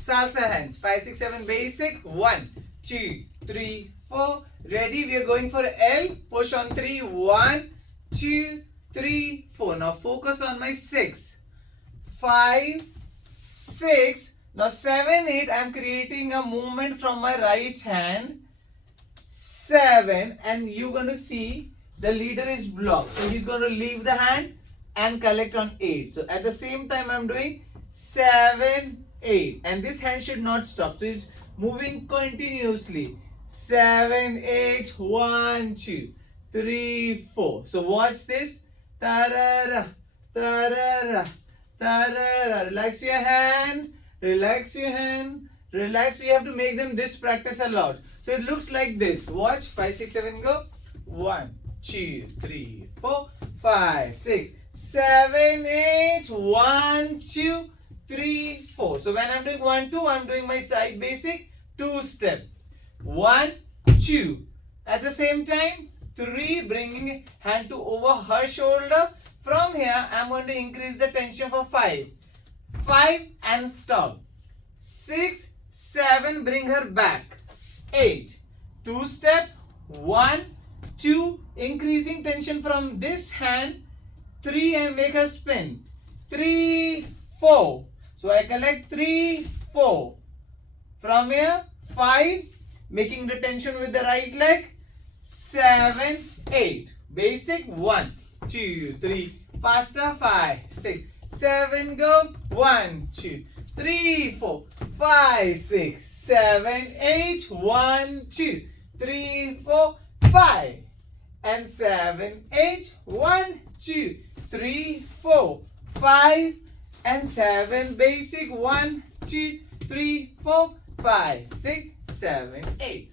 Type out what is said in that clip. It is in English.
salsa hands. 5, 6, 7 basic. 1, 2, 3, 4. Ready? We are going for L. Push on 3. 1, 2, 3, 4. Now focus on my 6. 5, 6. Now 7, 8. I am creating a movement from my right hand. 7, and you're going to see the leader is blocked. So he's going to leave the hand and collect on 8. So at the same time I'm doing 7, 8, and this hand should not stop. So it's moving continuously. 7, 8, 1, 2, 3, 4. So watch this. Ta-ra-ra, ta-ra-ra, ta-ra-ra. Relax your hand. Relax your hand. Relax. You have to make them this practice a lot. So it looks like this. Watch. 5, 6, 7, go. 1, 2, 3, 4, 5, 6, 7, 8, 1, 2, 3, 4. So when I'm doing 1, 2, I'm doing my side basic 2 step. 1, 2. At the same time, 3, bringing hand to over her shoulder. From here, I'm going to increase the tension for 5. 5 and stop. 6, 7, bring her back. 8. 2 step. 1, 2, increasing tension from this hand. 3 and make her spin. 3, 4. So I collect 3, 4. From here, 5, making the tension with the right leg. 7, 8. Basic. 1, 2, 3. Faster. 5, 6, 7. Go. 1, 2, 3, 4, 5, 6, 7, 8. 1, 2, 3, 4, 5. And 7, 8. 1, 2, 3, 4, 5. And 7. Basic. 1, 2, 3, 4, 5, 6, 7, 8.